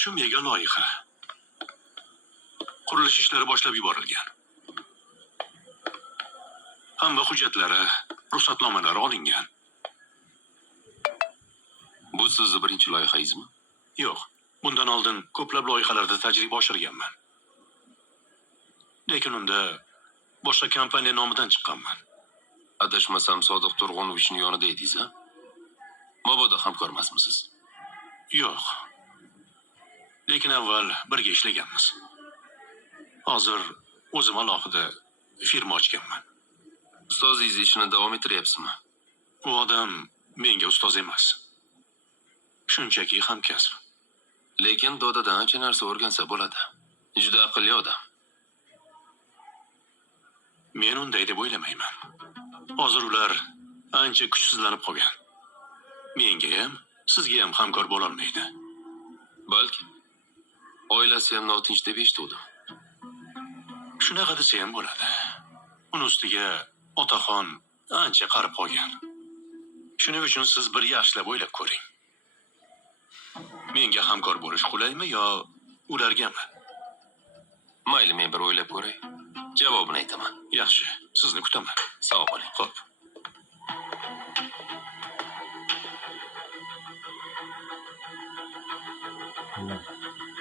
shu mega loyiha. Qurilish ishlari boshlab yuborilgan. Hamma hujjatlari, ruxsatnomalari olingan. Bu sizni birinchi loyihangizmi? Yo'q, bundan oldin ko'plab loyihalarda tajriba oshirganman. Lekin unda boshqa kompaniya nomidan chiqqanman. Adashmasam Sodiq Turg'unovichning yonida edingiz-a? Mabodo hamkormasmisiz? Yo'q. Lekin avval birga ishlaganmiz. Hozir o'zim alohida firma ochganman. Ustozingiz ishini davom ettiryapsizmi? U odam menga ustoz emas. Shunchaki hamkasb. Lekin dodadan ancha narsa o'rgansa bo'ladi. Juda aqlli odam. Men unday deb o'ylamayman. Hozir ular ancha kuchsizlanib qolgan. Menga ham, sizga ham hamkor bo'la olmaydi. Balki oilasi ham notinch deb eshitdim. Shunaqa desa ham bo'ladi. Uni ustiga otaxon ancha qarib qolgan. Shuning uchun siz bir yaxshilab o'ylab ko'ring. Menga hamkor bo'lish qulaymi yo ulargami? Mayli, men bir o'ylab ko'ray. Javobini aytaman. Yaxshi, sizni kutaman. Sog' bo'ling. Xo'p.